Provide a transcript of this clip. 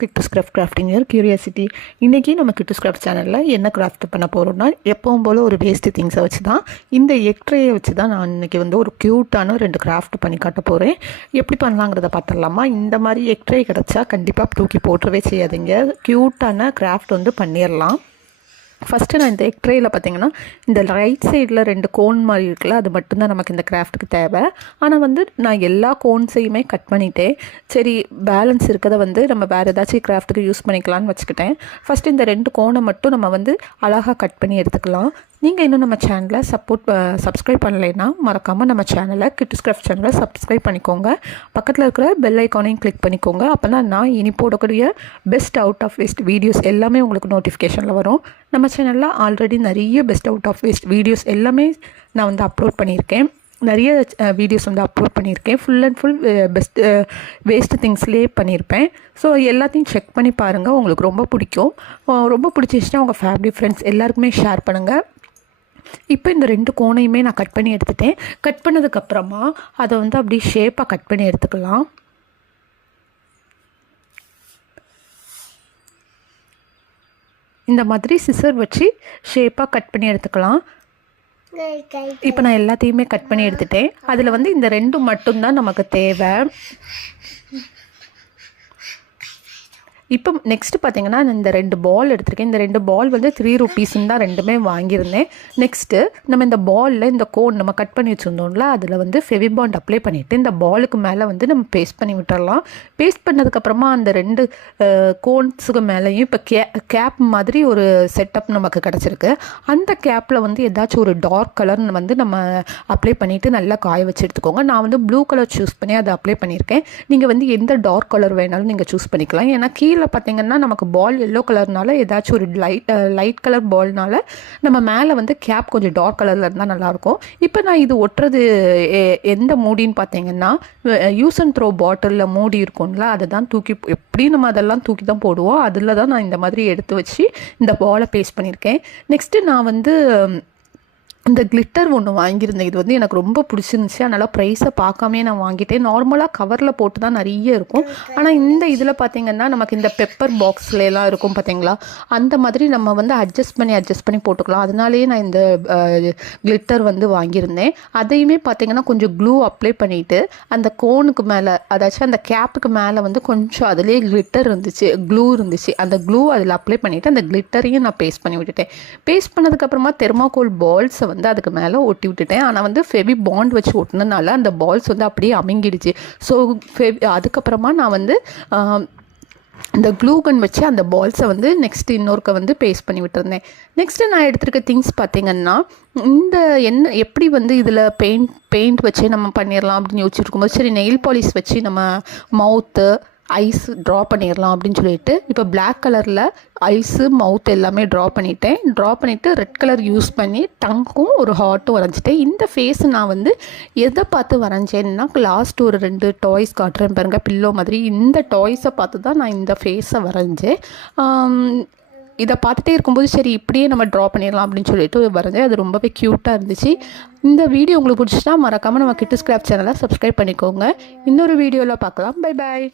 Kids craft crafting year curiosity இன்றைக்கி நம்ம கிட்டஸ் craft சேனலில் என்ன கிராஃப்ட் பண்ண போகிறோம்னா எப்பவும் போல் ஒரு வேஸ்ட்டு திங்ஸை வச்சு தான் இந்த எக்ட்ரேயை வச்சு தான் நான் இன்றைக்கி வந்து ஒரு க்யூட்டான ரெண்டு கிராஃப்ட் பண்ணி காட்ட போகிறேன் எப்படி பண்ணலாங்கிறத பார்த்துடலாமா? இந்த மாதிரி எக்ட்ரே கிடச்சா கண்டிப்பாக தூக்கி போட்டுறவே செய்யாதீங்க. க்யூட்டான கிராஃப்ட் வந்து பண்ணிடலாம். ஃபஸ்ட்டு நான் இந்த எக்ட்ரேயில் பார்த்தீங்கன்னா இந்த ரைட் சைடில் ரெண்டு கோன் மாதிரி இருக்குல்ல அது மட்டும்தான் நமக்கு இந்த கிராஃப்ட்டுக்கு தேவை. ஆனால் வந்து நான் எல்லா கோன்ஸையுமே கட் பண்ணிட்டேன். சரி பேலன்ஸ் இருக்கிறத வந்து நம்ம வேறு ஏதாச்சும் கிராஃப்ட்டுக்கு யூஸ் பண்ணிக்கலாம்னு வச்சுக்கிட்டேன். ஃபஸ்ட்டு இந்த ரெண்டு கோனை மட்டும் நம்ம வந்து அழகாக கட் பண்ணி எடுத்துக்கலாம். நீங்கள் இன்னும் நம்ம சேனலை சப்போர்ட் சப்ஸ்கிரைப் பண்ணலைன்னா மறக்காமல் நம்ம சேனலை கிட்ஸ் சேனலை சப்ஸ்கிரைப் பண்ணிக்கோங்க. பக்கத்தில் இருக்கிற பெல் ஐக்கானையும் கிளிக் பண்ணிக்கோங்க. அப்போ தான் நான் இனி போடக்கூடிய best out of waste videos எல்லாமே உங்களுக்கு நோட்டிஃபிகேஷனில் வரும். நம்ம சேனலில் ஆல்ரெடி நிறைய best out of waste videos எல்லாமே நான் வந்து அப்லோட் பண்ணியிருக்கேன். நிறைய வீடியோஸ் வந்து அப்லோட் பண்ணியிருக்கேன். Full and full best waste திங்ஸ்லேயே பண்ணியிருப்பேன். ஸோ எல்லாத்தையும் செக் பண்ணி பாருங்கள் உங்களுக்கு ரொம்ப பிடிக்கும். ரொம்ப பிடிச்சிச்சுன்னா உங்கள் ஃபேமிலி ஃப்ரெண்ட்ஸ் எல்லாருக்குமே ஷேர் பண்ணுங்கள் இப்போ இந்த ரெண்டு கோணையுமே நான் கட் பண்ணி எடுத்துட்டேன். கட் பண்ணதுக்கப்புறமா அதை வந்து அப்படியே ஷேப்பாக கட் பண்ணி எடுத்துக்கலாம். இந்த மாதிரி சிசர் வச்சு ஷேப்பாக கட் பண்ணி எடுத்துக்கலாம். இப்போ நான் எல்லாத்தையுமே கட் பண்ணி எடுத்துட்டேன். அதில் வந்து இந்த ரெண்டு மட்டும்தான் நமக்கு தேவை. இப்போ நெக்ஸ்ட்டு பார்த்தீங்கன்னா இந்த ரெண்டு பால் எடுத்திருக்கேன். இந்த ரெண்டு பால் வந்து த்ரீ ருபீஸ்ன்னு தான் ரெண்டுமே வாங்கியிருந்தேன். நெக்ஸ்ட்டு நம்ம இந்த பாலில் இந்த கோன் நம்ம கட் பண்ணி வச்சுருந்தோம்ல அதில் வந்து ஃபெவிபாண்ட் அப்ளை பண்ணிவிட்டு இந்த பாலுக்கு மேலே வந்து நம்ம பேஸ்ட் பண்ணி விட்டுறலாம். பேஸ்ட் பண்ணதுக்கப்புறமா அந்த ரெண்டு கோன்ஸுக்கு மேலேயும் இப்போ கே கேப் மாதிரி ஒரு செட்டப் நமக்கு கிடச்சிருக்கு. அந்த கேப்பில் வந்து ஏதாச்சும் ஒரு டார்க் கலர் வந்து நம்ம அப்ளை பண்ணிவிட்டு நல்லா காய வச்சு எடுத்துக்கோங்க. நான் வந்து ப்ளூ கலர் சூஸ் பண்ணி அதை அப்ளை பண்ணியிருக்கேன். நீங்கள் வந்து எந்த டார்க் கலர் வேணாலும் நீங்கள் சூஸ் பண்ணிக்கலாம். ஏன்னா கீழே கீழே பார்த்தீங்கன்னா நமக்கு பால் எல்லோ கலர்னால ஏதாச்சும் ஒரு லைட் லைட் கலர் பால்னால நம்ம மேலே வந்து கேப் கொஞ்சம் டார்க் கலரில் இருந்தால் நல்லாயிருக்கும் இப்போ நான் இது ஒட்டுறது எந்த மூடின்னு பார்த்தீங்கன்னா யூஸ் அண்ட் த்ரோ பாட்டிலில் மூடி இருக்கும்ல அதை தான் தூக்கி எப்படி நம்ம அதெல்லாம் தூக்கி தான் போடுவோம் அதில் தான் நான் இந்த மாதிரி எடுத்து வச்சு இந்த பாலை பேஸ்ட் பண்ணியிருக்கேன். நெக்ஸ்ட்டு நான் வந்து இந்த கிளிட்டர் ஒன்று வாங்கியிருந்தேன். இது வந்து எனக்கு ரொம்ப பிடிச்சிருந்துச்சி. அதனால் ப்ரைஸை பார்க்காமே நான் வாங்கிட்டேன். நார்மலாக கவரில் போட்டு தான் நிறைய இருக்கும். ஆனால் இந்த இதில் பார்த்திங்கன்னா நமக்கு இந்த பெப்பர் பாக்ஸ்லாம் இருக்கும் பார்த்தீங்களா அந்த மாதிரி நம்ம வந்து அட்ஜஸ்ட் பண்ணி அட்ஜஸ்ட் பண்ணி போட்டுக்கலாம். அதனாலேயே நான் இந்த கிளிட்டர் வந்து வாங்கியிருந்தேன். அதையுமே பார்த்திங்கன்னா கொஞ்சம் க்ளூ அப்ளை பண்ணிவிட்டு அந்த கோனுக்கு மேலே அதாச்சும் அந்த கேப்புக்கு மேலே வந்து கொஞ்சம் அதுலேயே கிளிட்டர் இருந்துச்சு க்ளூ இருந்துச்சு. அந்த க்ளூ அதில் அப்ளை பண்ணிவிட்டு அந்த கிளிட்டரையும் நான் பேஸ்ட் பண்ணி விட்டுட்டேன். பேஸ்ட் பண்ணதுக்கப்புறமா தெர்மாகோல் பால்ஸை வந்து அதுக்கு மேலே ஒட்டி விட்டுட்டேன். ஆனால் வந்து ஃபெவி பாண்ட் வச்சு ஒட்டினதுனால அந்த பால்ஸ் வந்து அப்படியே அமைங்கிடுச்சு. ஸோ ஃபெவி அதுக்கப்புறமா நான் வந்து இந்த க்ளூகன் வச்சு அந்த பால்ஸை வந்து நெக்ஸ்ட் இன்னொருக்க வந்து பேஸ்ட் பண்ணி விட்டுருந்தேன். நெக்ஸ்ட்டு நான் எடுத்திருக்க திங்ஸ் பார்த்திங்கன்னா இந்த என்ன எப்படி வந்து இதில் பெயிண்ட் பெயிண்ட் வச்சு நம்ம பண்ணிடலாம் அப்படின்னு யோசிச்சிருக்கும்போது சரி நெயில் பாலிஷ் வச்சு நம்ம மவுத்து ஐஸ் ட்ரா பண்ணிடலாம் அப்படின்னு சொல்லிட்டு இப்போ பிளாக் கலரில் ஐஸு மவுத் எல்லாமே ட்ரா பண்ணிட்டேன். ட்ரா பண்ணிவிட்டு ரெட் கலர் யூஸ் பண்ணி டங்கும் ஒரு ஹார்ட்டும் வரைஞ்சிட்டேன். இந்த ஃபேஸ் நான் வந்து எதை பார்த்து வரைஞ்சேன்னா லாஸ்ட் ஒரு ரெண்டு டாய்ஸ் காட்டுறேன் பாருங்கள் பில்லோ மாதிரி. இந்த டாய்ஸை பார்த்து தான் நான் இந்த ஃபேஸை வரைஞ்சேன். இதை பார்த்துட்டே இருக்கும்போது சரி இப்படியே நம்ம ட்ரா பண்ணிடலாம் அப்படின்னு சொல்லிட்டு வரைஞ்சேன். அது ரொம்பவே க்யூட்டாக இருந்துச்சு. இந்த வீடியோ உங்களுக்கு பிடிச்சிட்டா மறக்காமல் நம்ம கிட்டு ஸ்கிராப் சேனலை சப்ஸ்கிரைப் பண்ணிக்கோங்க. இன்னொரு வீடியோவில் பார்க்கலாம். Bye bye